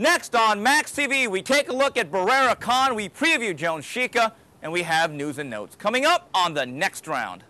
Next on Max TV, we take a look at BARRERA Khan, we preview Jones SHEIKA, and we have news and notes. Coming up on the next round.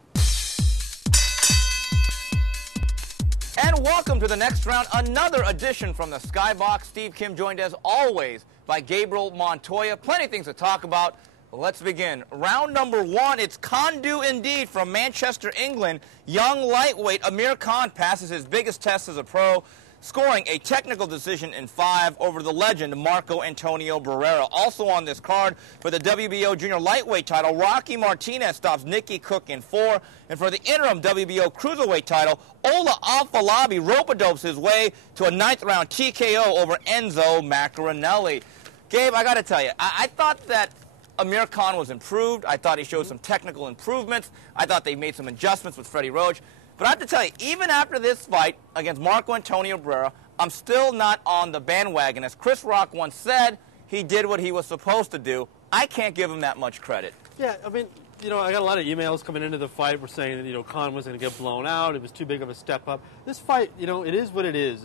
And welcome to the next round, another edition from the Skybox. Steve Kim joined as always by Gabriel Montoya. Plenty of things to talk about. Let's begin. Round number one, it's Khan-do indeed from Manchester, England. Young lightweight Amir Khan passes his biggest test as a pro, scoring a technical decision in 5 over the legend Marco Antonio Barrera. Also on this card for the WBO junior lightweight title, Rocky Martinez stops Nicky Cook in 4. And for the interim WBO cruiserweight title, Ola AFOLABI rope-a-dopes his way to a 9th round TKO over Enzo Maccarenelli. Gabe, I got to tell you, I thought that Amir Khan was improved. I thought he showed some technical improvements. I thought they made some adjustments with Freddie Roach. But I have to tell you, even after this fight against Marco Antonio Barrera, I'm still not on the bandwagon. As Chris Rock once said, he did what he was supposed to do. I can't give him that much credit. Yeah, I mean, you know, I got a lot of emails coming into the fight. We're saying that, you know, Khan was going to get blown out. It was too big of a step up. This fight, you know, it is what it is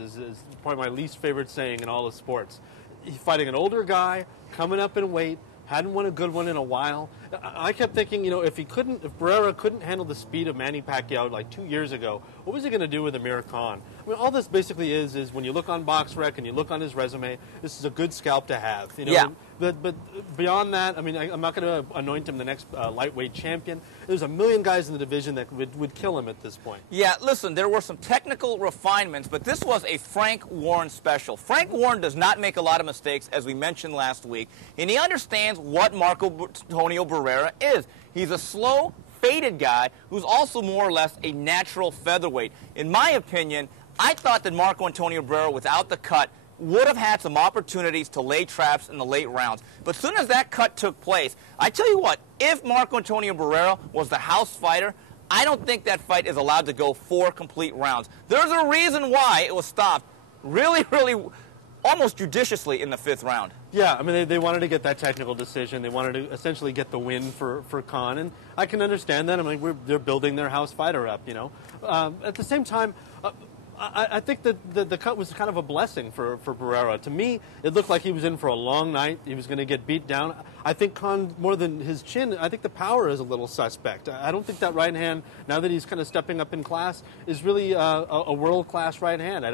probably my least favorite saying in all of sports. He's fighting an older guy, coming up in weight, hadn't won a good one in a while. I kept thinking, you know, if Barrera couldn't handle the speed of Manny Pacquiao like 2 years ago, what was he going to do with Amir Khan? I mean, all this basically is when you look on BoxRec and you look on his resume, this is a good scalp to have. You know? Yeah. But beyond that, I mean, I'm not going to anoint him the next lightweight champion. There's a million guys in the division that would kill him at this point. Yeah, listen, there were some technical refinements, but this was a Frank Warren special. Frank Warren does not make a lot of mistakes, as we mentioned last week, and he understands what Marco Antonio Barrera is. He's a slow, faded guy who's also more or less a natural featherweight. In my opinion, I thought that Marco Antonio Barrera, without the cut, would have had some opportunities to lay traps in the late rounds. But as soon as that cut took place, I tell you what, if Marco Antonio Barrera was the house fighter, I don't think that fight is allowed to go 4 complete rounds. There's a reason why it was stopped really, almost judiciously in the 5th round. Yeah, I mean, they wanted to get that technical decision. They wanted to essentially get the win for Khan, and I can understand that. I mean, they're building their house fighter up, you know. At the same time, I think that the cut was kind of a blessing for Barrera. To me, it looked like he was in for a long night. He was going to get beat down. I think Khan, more than his chin, I think the power is a little suspect. I don't think that right hand, now that he's kind of stepping up in class, is really a world-class right hand.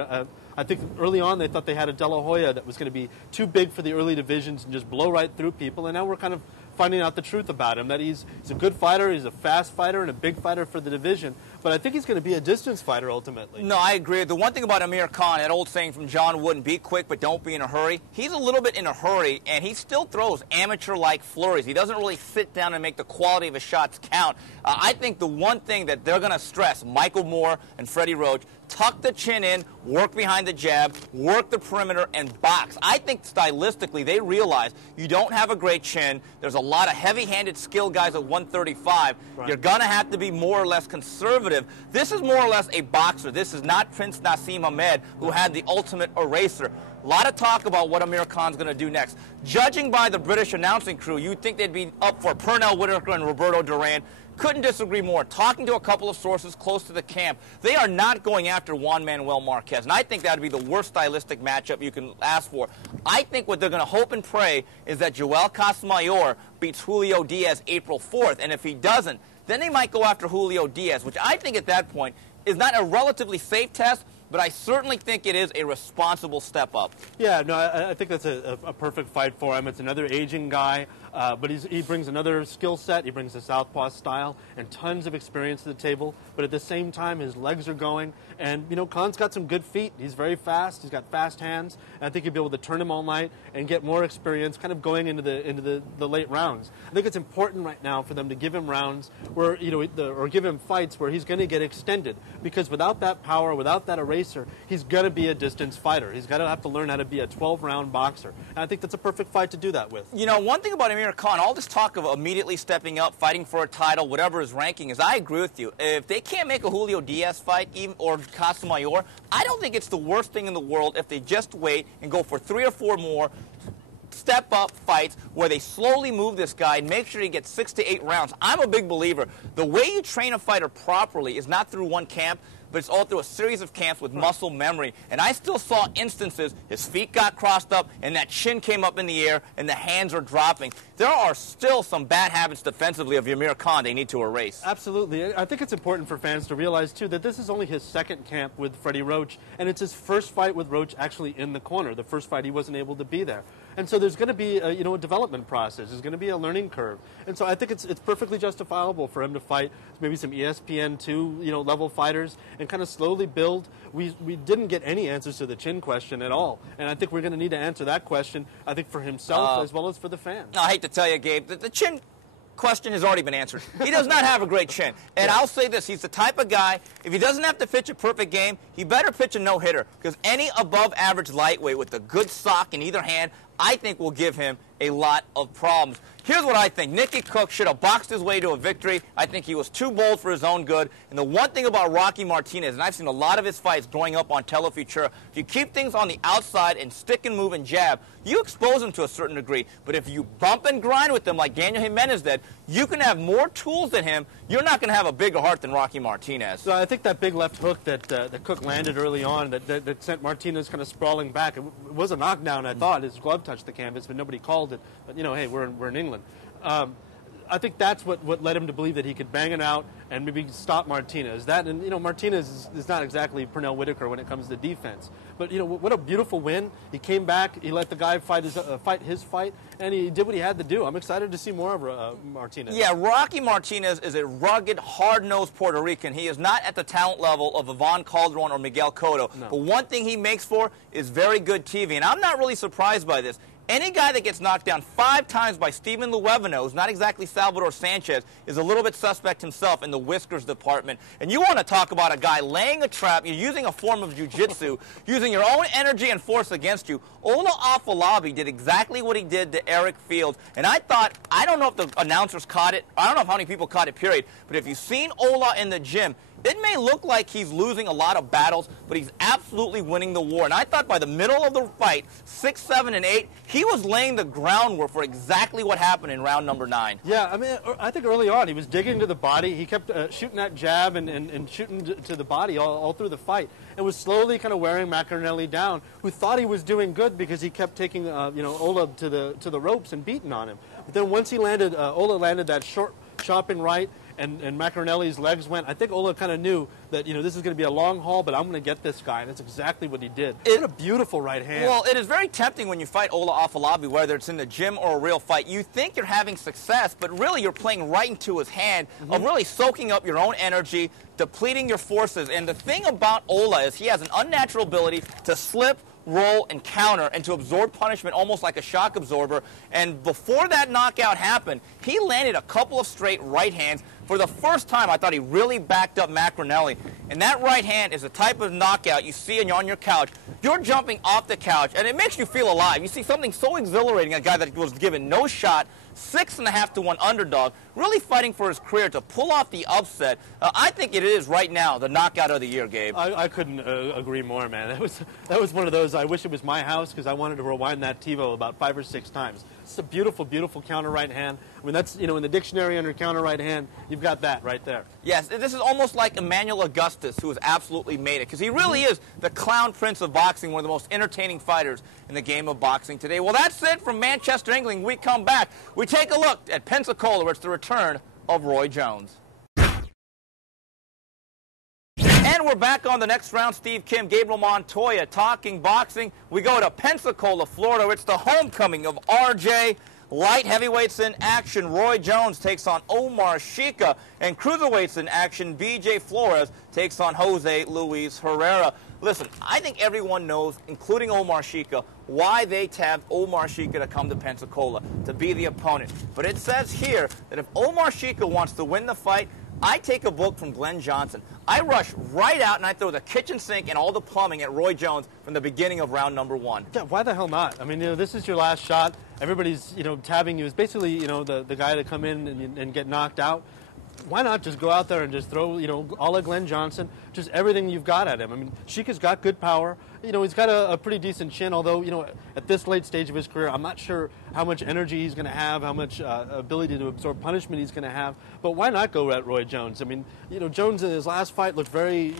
I think early on they thought they had a De La Hoya that was going to be too big for the early divisions and just blow right through people, and now we're kind of finding out the truth about him, that he's a good fighter, he's a fast fighter, and a big fighter for the division. But I think he's going to be a distance fighter ultimately. No, I agree. The one thing about Amir Khan, that old saying from John Wooden, be quick but don't be in a hurry, he's a little bit in a hurry, and he still throws amateur-like flurries. He doesn't really sit down and make the quality of his shots count. I think the one thing that they're going to stress, Michael Moore and Freddie Roach, tuck the chin in, work behind the jab, work the perimeter, and box. I think stylistically they realize you don't have a great chin. There's a lot of heavy-handed skill guys at 135. Right. You're going to have to be more or less conservative. This is more or less a boxer. This is not Prince Nassim Hamed, who had the ultimate eraser. A lot of talk about what Amir Khan's going to do next. Judging by the British announcing crew, you'd think they'd be up for Pernell Whitaker and Roberto Duran. Couldn't disagree more. Talking to a couple of sources close to the camp, they are not going after Juan Manuel Marquez, and I think that would be the worst stylistic matchup you can ask for. I think what they're going to hope and pray is that Joel Casamayor beats Julio Diaz April 4th, and if he doesn't, then they might go after Julio Diaz, which I think at that point is not a relatively safe test, but I certainly think it is a responsible step up. Yeah, no, I think that's a perfect fight for him. It's another aging guy, but he brings another skill set. He brings a southpaw style and tons of experience to the table. But at the same time, his legs are going. And, you know, Khan's got some good feet. He's very fast. He's got fast hands. And I think he'll be able to turn him all night and get more experience kind of going into the late rounds. I think it's important right now for them to give him rounds where, you know, or give him fights where he's going to get extended. Because without that power, without that eraser, he's going to be a distance fighter. He's got to have to learn how to be a 12-round boxer. And I think that's a perfect fight to do that with. You know, one thing about Amir Khan, all this talk of immediately stepping up, fighting for a title, whatever his ranking is, I agree with you. If they can't make a Julio Diaz fight, even, or Casamayor, I don't think it's the worst thing in the world if they just wait and go for 3 or 4 more step-up fights where they slowly move this guy and make sure he gets 6 to 8 rounds. I'm a big believer. The way you train a fighter properly is not through one camp, but it's all through a series of camps with muscle memory. And I still saw instances his feet got crossed up and that chin came up in the air and the hands are dropping. There are still some bad habits defensively of Amir Khan they need to erase. Absolutely. I think it's important for fans to realize, too, that this is only his second camp with Freddie Roach, and it's his first fight with Roach actually in the corner. The first fight he wasn't able to be there. And so there's going to be a development process. There's going to be a learning curve. And so I think it's perfectly justifiable for him to fight maybe some ESPN2 level fighters and kind of slowly build. We didn't get any answers to the chin question at all. And I think we're going to need to answer that question, I think, for himself as well as for the fans. I hate to tell you, Gabe, the chin question has already been answered. He does not have a great chin. And I'll say this, he's the type of guy, if he doesn't have to pitch a perfect game, he better pitch a no-hitter. Because any above-average lightweight with a good sock in either hand, I think will give him a lot of problems. Here's what I think. Nicky Cook should have boxed his way to a victory. I think he was too bold for his own good. And the one thing about Rocky Martinez, and I've seen a lot of his fights growing up on Telefutura, if you keep things on the outside and stick and move and jab, you expose him to a certain degree. But if you bump and grind with him like Daniel Jimenez did, you can have more tools than him. You're not going to have a bigger heart than Rocky Martinez. So I think that big left hook that Cook landed early on that sent Martinez kind of sprawling back, it was a knockdown, I thought. His glove touched the canvas, but nobody called it. But, hey, we're in England. I think that's what led him to believe that he could bang it out and maybe stop Martinez. Martinez is not exactly Pernell Whitaker when it comes to defense. But, what a beautiful win. He came back, he let the guy fight his fight, and he did what he had to do. I'm excited to see more of Martinez. Yeah, Rocky Martinez is a rugged, hard-nosed Puerto Rican. He is not at the talent level of Ivan Calderon or Miguel Cotto. No. But one thing he makes for is very good TV, and I'm not really surprised by this. Any guy that gets knocked down 5 times by Steven Luevano, who's not exactly Salvador Sanchez, is a little bit suspect himself in the whiskers department. And you want to talk about a guy laying a trap, you're using a form of jiu-jitsu, using your own energy and force against you. Ola Afolabi did exactly what he did to Eric Fields. And I don't know if the announcers caught it, I don't know how many people caught it, period, but if you've seen Ola in the gym, it may look like he's losing a lot of battles, but he's absolutely winning the war. And I thought by the middle of the fight, 6, 7, and 8, he was laying the groundwork for exactly what happened in round number 9. Yeah, I think early on he was digging to the body. He kept shooting that jab and shooting to the body all through the fight. And was slowly kind of wearing Maccarenelli down, who thought he was doing good because he kept taking Ola to the ropes and beating on him. But then once Ola landed that short chopping right, and Maccarenelli's legs went, I think Ola kind of knew that, this is going to be a long haul, but I'm going to get this guy, and that's exactly what he did. What a beautiful right hand. Well, it is very tempting when you fight Ola Afolabi, whether it's in the gym or a real fight. You think you're having success, but really you're playing right into his hand of really soaking up your own energy, depleting your forces. And the thing about Ola is he has an unnatural ability to slip, roll, and counter, and to absorb punishment almost like a shock absorber. And before that knockout happened, he landed a couple of straight right hands. For the first time, I thought he really backed up Maccarenelli. And that right hand is the type of knockout you see on your couch. You're jumping off the couch, and it makes you feel alive. You see something so exhilarating, a guy that was given no shot, 6.5 to 1 underdog, really fighting for his career to pull off the upset. I think it is right now the knockout of the year, Gabe. I couldn't agree more, man. That was one of those, I wish it was my house because I wanted to rewind that TiVo about 5 or 6 times. It's a beautiful, beautiful counter right hand. I mean, that's, in the dictionary under counter right hand, you've got that right there. Yes, this is almost like Emmanuel Augustus, who has absolutely made it, because he really is the clown prince of boxing, one of the most entertaining fighters in the game of boxing today. Well, that's it from Manchester, England. We come back. We take a look at Pensacola, where it's the return of Roy Jones. And we're back on the next round. Steve Kim, Gabriel Montoya talking boxing. We go to Pensacola, Florida. It's the homecoming of RJ. Light heavyweights in action. Roy Jones takes on Omar Sheikha. And cruiserweights in action. BJ Flores takes on Jose Luis Herrera. Listen, I think everyone knows, including Omar Sheikha, why they tabbed Omar Sheikha to come to Pensacola, to be the opponent. But it says here that if Omar Sheikha wants to win the fight, I take a book from Glenn Johnson. I rush right out and I throw the kitchen sink and all the plumbing at Roy Jones from the beginning of round number 1. Yeah, why the hell not? I mean, this is your last shot. Everybody's, tabbing you. It's basically, the guy to come in and get knocked out. Why not just go out there and just throw, a la Glenn Johnson, just everything you've got at him? I mean, Sheikha's got good power. He's got a pretty decent chin, although, at this late stage of his career, I'm not sure how much energy he's going to have, how much ability to absorb punishment he's going to have. But why not go at Roy Jones? I mean, Jones in his last fight looked very,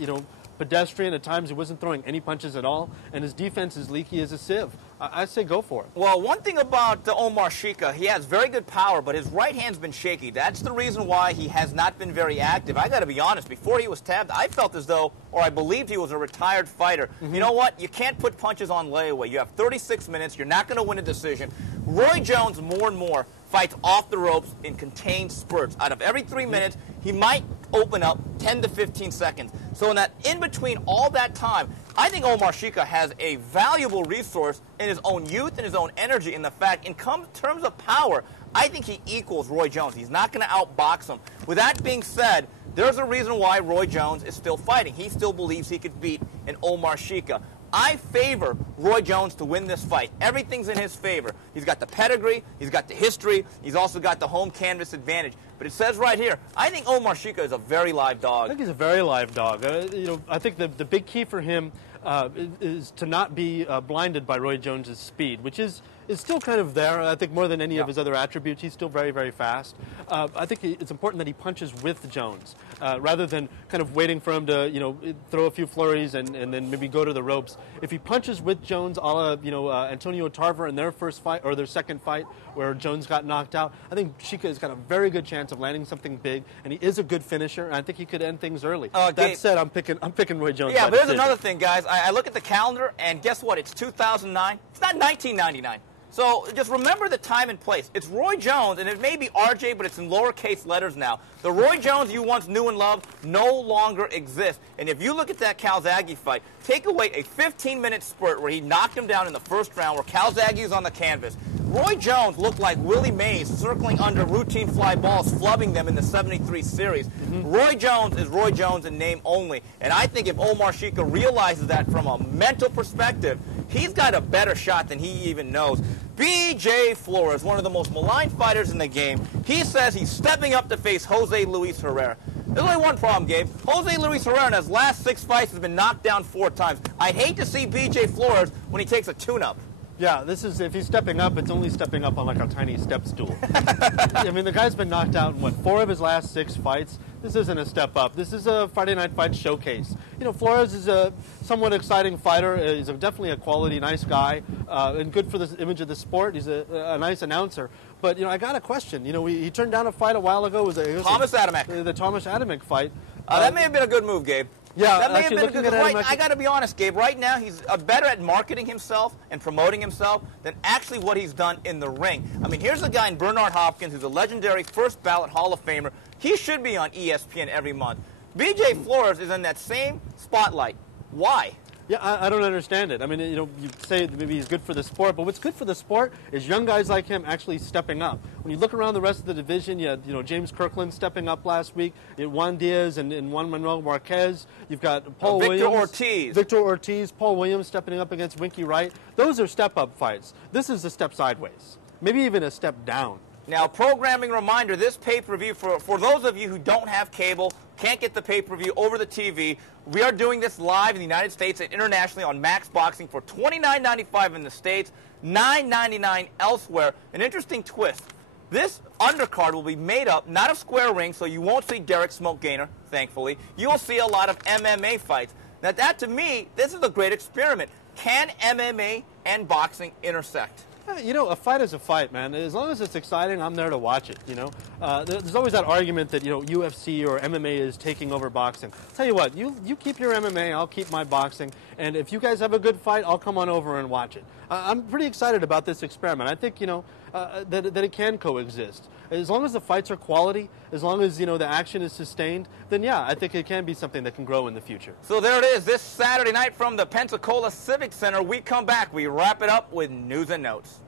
pedestrian. At times, he wasn't throwing any punches at all, and his defense is leaky as a sieve. I say go for it. Well, one thing about Omar SHEIKA, he has very good power, but his right hand's been shaky. That's the reason why he has not been very active. I got to be honest, before he was tabbed, I felt as though, or I believed he was a retired fighter. You know what? You can't put punches on layaway. You have 36 minutes. You're not going to win a decision. Roy Jones, more and more, fights off the ropes in contained spurts. Out of every 3 minutes, he might open up 10 to 15 seconds. So in that in-between all that time, I think Omar SHEIKA has a valuable resource in his own youth and his own energy. In the fact, in terms of power, I think he equals Roy Jones. He's not going to outbox him. With that being said, there's a reason why Roy Jones is still fighting. He still believes he could beat an Omar SHEIKA. I favor Roy Jones to win this fight. Everything's in his favor. He's got the pedigree, he's got the history, he's also got the home canvas advantage. But it says right here, I think Omar SHEIKA is a very live dog. I think he's a very live dog. I think the big key for him is to not be blinded by Roy Jones' speed, which is still kind of there. I think more than any of his other attributes, he's still very, very fast. I think it's important that he punches with Jones rather than kind of waiting for him to, throw a few flurries and then maybe go to the ropes. If he punches with Jones, a la, Antonio Tarver in their first fight or their second fight where Jones got knocked out, I think SHEIKA has got a very good chance of landing something big, and he is a good finisher, and I think he could end things early. That said, I'm picking Roy Jones. Yeah, but there's another thing, guys. I look at the calendar, and guess what? It's 2009. It's not 1999. So just remember the time and place. It's Roy Jones, and it may be RJ, but it's in lowercase letters now. The Roy Jones you once knew and loved no longer exists. And if you look at that Calzaghe fight, take away a 15-minute spurt where he knocked him down in the first round where Calzaghe is on the canvas. Roy Jones looked like Willie Mays circling under routine fly balls, flubbing them in the 73 series. Roy Jones is Roy Jones in name only. And I think if Omar SHEIKA realizes that from a mental perspective, he's got a better shot than he even knows. B.J. Flores, one of the most maligned fighters in the game, he says he's stepping up to face Jose Luis Herrera. There's only one problem, Gabe. Jose Luis Herrera in his last 6 fights has been knocked down 4 times. I'd hate to see B.J. Flores when he takes a tune-up. Yeah, if he's stepping up, it's only stepping up on like a tiny step stool. I mean, the guy's been knocked out in, 4 of his last 6 fights. This isn't a step up. This is a Friday Night Fight showcase. Flores is a somewhat exciting fighter. He's definitely a quality, nice guy, and good for the image of the sport. He's a nice announcer. But, I got a question. He turned down a fight a while ago. It was Thomas Adamek. The Thomas Adamek fight. That may have been a good move, Gabe. Yeah, that may have been a good move. I got to be honest, Gabe. Right now, he's better at marketing himself and promoting himself than actually what he's done in the ring. I mean, here's a guy in Bernard Hopkins who's a legendary first ballot Hall of Famer. He should be on ESPN every month. B.J. Flores is in that same spotlight. Why? Yeah, I don't understand it. I mean, you say maybe he's good for the sport, but what's good for the sport is young guys like him actually stepping up. When you look around the rest of the division, you had, James Kirkland stepping up last week. You had Juan Diaz and Juan Manuel Marquez. You've got Paul Williams. Victor Ortiz, Paul Williams stepping up against Winky Wright. Those are step-up fights. This is a step sideways, maybe even a step down. Now, programming reminder, this pay-per-view, for those of you who don't have cable, can't get the pay-per-view over the TV, we are doing this live in the United States and internationally on Max Boxing for $29.95 in the States, $9.99 elsewhere. An interesting twist. This undercard will be made up, not of square rings, so you won't see Derek Smoke Gaynor, thankfully. You will see a lot of MMA fights. Now, that, to me, this is a great experiment. Can MMA and boxing intersect? A fight is a fight, man. As long as it's exciting, I'm there to watch it, There's always that argument that, UFC or MMA is taking over boxing. Tell you what, you keep your MMA, I'll keep my boxing, and if you guys have a good fight, I'll come on over and watch it. I'm pretty excited about this experiment. I think, that it can coexist. As long as the fights are quality, as long as, the action is sustained, then yeah, I think it can be something that can grow in the future. So there it is, this Saturday night from the Pensacola Civic Center. We come back, we wrap it up with news and notes.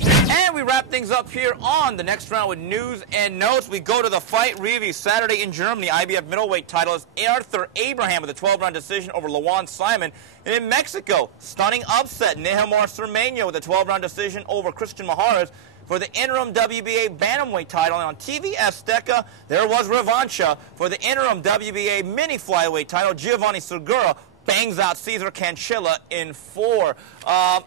And we wrap things up here on the next round with news and notes. We go to the fight review Saturday in Germany. IBF middleweight title is Arthur Abraham with a 12-round decision over Lawan Simon. And in Mexico, stunning upset, Nehemar Cermeño with a 12-round decision over Christian Maharas for the interim WBA bantamweight title. And on TV Azteca, there was revancha for the interim WBA mini flyweight title. Giovanni Segura bangs out Cesar Cancilla in 4.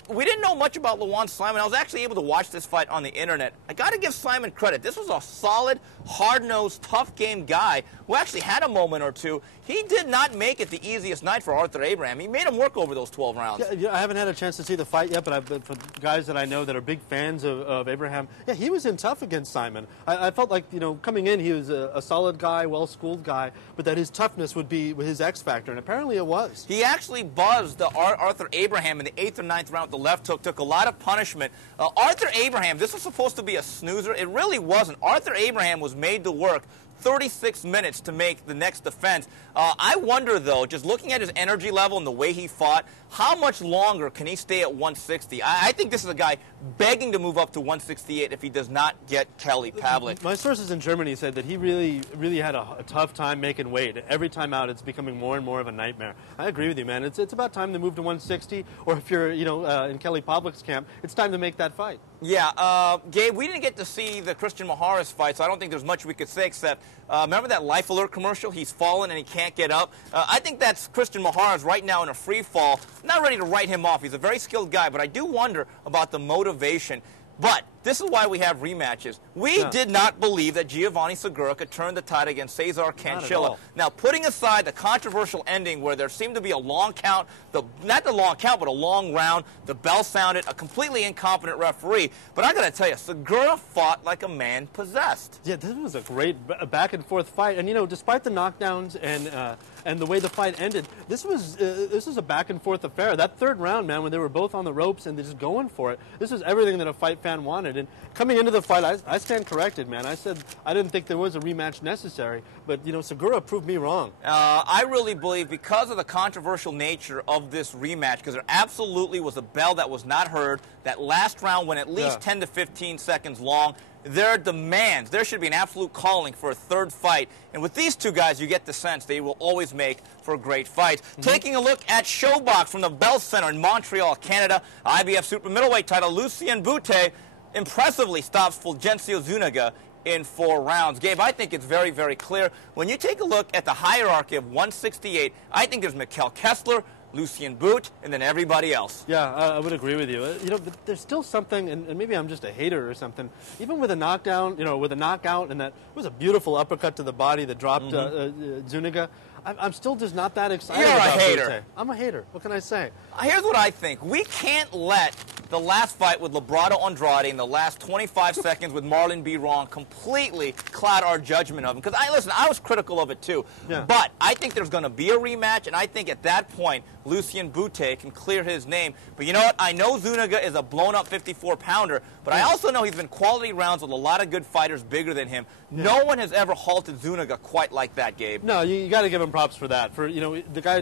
We didn't know much about Lawan Simon. I was actually able to watch this fight on the internet. I got to give Simon credit. This was a solid, hard-nosed, tough-game guy who actually had a moment or two. He did not make it the easiest night for Arthur Abraham. He made him work over those 12 rounds. Yeah, I haven't had a chance to see the fight yet, but for guys that I know that are big fans of Abraham, yeah, he was in tough against Simon. I felt like, coming in, he was a solid guy, well-schooled guy, but that his toughness would be his X factor, and apparently it was. He actually buzzed Arthur Abraham in the 8th or 9th round with the left hook, took a lot of punishment. Arthur Abraham, this was supposed to be a snoozer. It really wasn't. Arthur Abraham was made to work 36 minutes to make the next defense. I wonder, though, just looking at his energy level and the way he fought, how much longer can he stay at 160? I think this is a guy begging to move up to 168 if he does not get Kelly Pavlik. My sources in Germany said that he really had a tough time making weight. Every time out, it's becoming more and more of a nightmare. I agree with you, man. It's about time to move to 160, or if you're in Kelly Pavlik's camp, it's time to make that fight. Yeah, Gabe, we didn't get to see the Christian Maharis fight, so I don't think there's much we could say except, remember that Life Alert commercial? He's fallen and he can't get up. I think that's Christian Maharis right now in a free fall. Not ready to write him off. He's a very skilled guy, but I do wonder about the motivation. But this is why we have rematches. We did not believe that Giovanni Segura could turn the tide against Cesar Cancilla. Now, putting aside the controversial ending where there seemed to be a long count, not the long count, but a long round, the bell sounded, a completely incompetent referee. But I got to tell you, Segura fought like a man possessed. Yeah, this was a great back-and-forth fight. And, despite the knockdowns and the way the fight ended, this was a back-and-forth affair. That third round, man, when they were both on the ropes and they're just going for it, this was everything that a fight fan wanted. And coming into the fight, I stand corrected, man. I said I didn't think there was a rematch necessary, but, Segura proved me wrong. I really believe because of the controversial nature of this rematch, because there absolutely was a bell that was not heard, that last round went at least 10 to 15 seconds long. There should be an absolute calling for a third fight. And with these two guys, you get the sense they will always make for great fights. Taking a look at Showbox from the Bell Center in Montreal, Canada, IBF Super Middleweight title, Lucien Boutte impressively stops Fulgencio Zuniga in 4 rounds. Gabe, I think it's very, very clear. When you take a look at the hierarchy of 168, I think there's Mikkel Kessler, Lucien Boutte, and then everybody else. Yeah, I would agree with you. There's still something, and maybe I'm just a hater or something. Even with a knockdown, with a knockout, and that was a beautiful uppercut to the body that dropped Zuniga. I'm still just not that excited about You're a hater. Boutte. I'm a hater. What can I say? Here's what I think. We can't let the last fight with Librado Andrade in the last 25 seconds with Marlon B. Wrong completely cloud our judgment of him. Because I was critical of it too. Yeah. But I think there's going to be a rematch, and I think at that point, Lucien Boutte can clear his name. But you know what? I know Zuniga is a blown-up 54-pounder, but I also know he's been quality rounds with a lot of good fighters bigger than him. Yeah. No one has ever halted Zuniga quite like that, Gabe. No, you got to give him props for that. The guy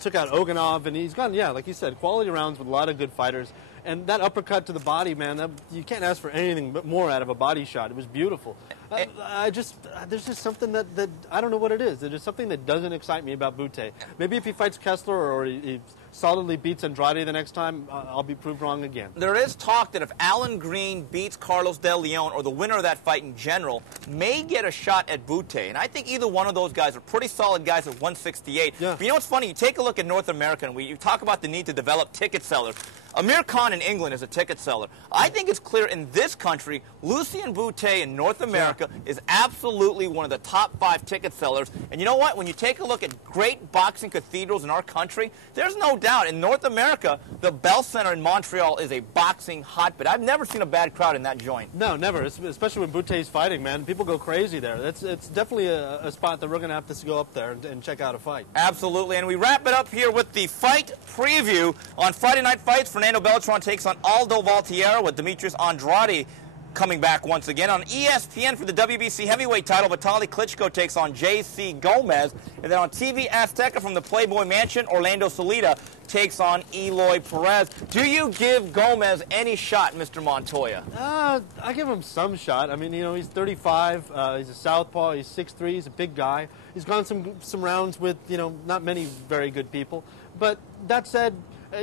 took out Oganov, and he's gone, like you said, quality rounds with a lot of good fighters. And that uppercut to the body, man, you can't ask for anything but more out of a body shot. It was beautiful. There's just something that I don't know what it is. There's just something that doesn't excite me about Boutte. Maybe if he fights Kessler or he solidly beats Andrade the next time, I'll be proved wrong again. There is talk that if Alan Green beats Carlos Del Leon, or the winner of that fight in general, may get a shot at Boutte. And I think either one of those guys are pretty solid guys at 168. Yeah. But you know what's funny? You take a look at North America, and you talk about the need to develop ticket sellers. Amir Khan in England is a ticket seller. I think it's clear in this country, Lucien Boutte in North America is absolutely one of the top 5 ticket sellers. And you know what? When you take a look at great boxing cathedrals in our country, there's no doubt in North America, the Bell Center in Montreal is a boxing hotbed. I've never seen a bad crowd in that joint. No, never. Especially when Boutte's fighting, man. People go crazy there. It's definitely a spot that we're going to have to go up there and check out a fight. Absolutely. And we wrap it up here with the fight preview. On Friday Night Fights, Fernando Beltran takes on Aldo Valtierra with Demetrius Andrade coming back once again. On ESPN for the WBC heavyweight title, Vitaly Klitschko takes on J.C. Gomez. And then on TV Azteca from the Playboy Mansion, Orlando Solita takes on Eloy Perez. Do you give Gomez any shot, Mr. Montoya? I give him some shot. I mean, he's 35. He's a southpaw. He's 6'3". He's a big guy. He's gone some rounds with, not many very good people. But that said,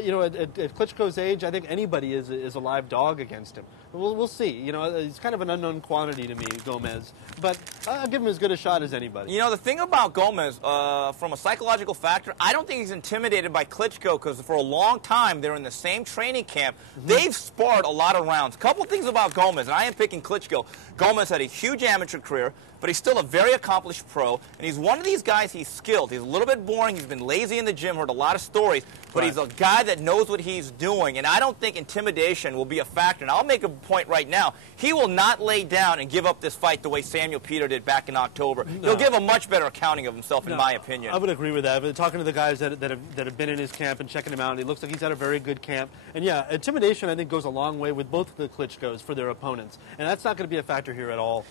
you know, at Klitschko's age, I think anybody is a live dog against him. We'll see. You know, he's kind of an unknown quantity to me, Gomez. But I'll give him as good a shot as anybody. You know, the thing about Gomez, from a psychological factor, I don't think he's intimidated by Klitschko because for a long time they're in the same training camp. They've sparred a lot of rounds. A couple things about Gomez, and I am picking Klitschko. Gomez had a huge amateur career, but he's still a very accomplished pro, and he's one of these guys, he's skilled. He's a little bit boring. He's been lazy in the gym, heard a lot of stories, but he's a guy that knows what he's doing, and I don't think intimidation will be a factor. And I'll make a point right now. He will not lay down and give up this fight the way Samuel Peter did back in October. He'll give a much better accounting of himself, in my opinion. I would agree with that. But talking to the guys that have been in his camp and checking him out, it looks like he's had a very good camp. And yeah, intimidation, I think, goes a long way with both the Klitschkos for their opponents. And that's not going to be a factor here at all.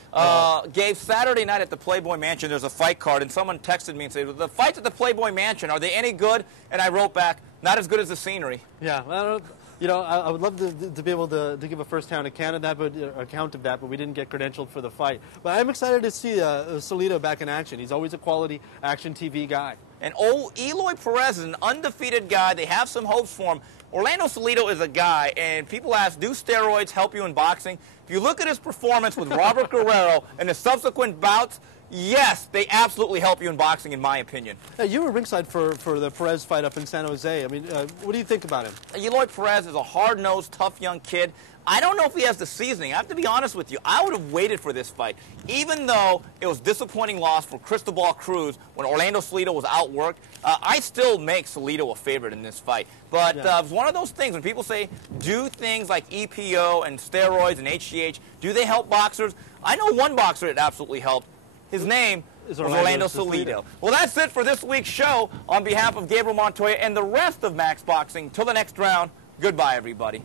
Gabe, Saturday night at the Playboy Mansion, there's a fight card, and someone texted me and said, the fights at the Playboy Mansion, are they any good? And I wrote back, not as good as the scenery. Yeah, well, you know, I would love to be able to give a first-hand account of that, but we didn't get credentialed for the fight. But I'm excited to see Salido back in action. He's always a quality action TV guy. And Eloy Perez is an undefeated guy. They have some hopes for him. Orlando Salido is a guy, and people ask, do steroids help you in boxing? If you look at his performance with Robert Guerrero and the subsequent bouts, yes, they absolutely help you in boxing, in my opinion. Hey, you were ringside for the Perez fight up in San Jose. I mean, what do you think about him? Eloy Perez is a hard-nosed, tough young kid. I don't know if he has the seasoning. I have to be honest with you. I would have waited for this fight, even though it was a disappointing loss for Cristobal Cruz when Orlando Salido was outworked. I still make Salido a favorite in this fight. But it's one of those things when people say, do things like EPO and steroids and HGH, do they help boxers? I know one boxer it absolutely helped. His name is Orlando Salido. Well, that's it for this week's show. On behalf of Gabriel Montoya and the rest of Max Boxing, till the next round, goodbye, everybody.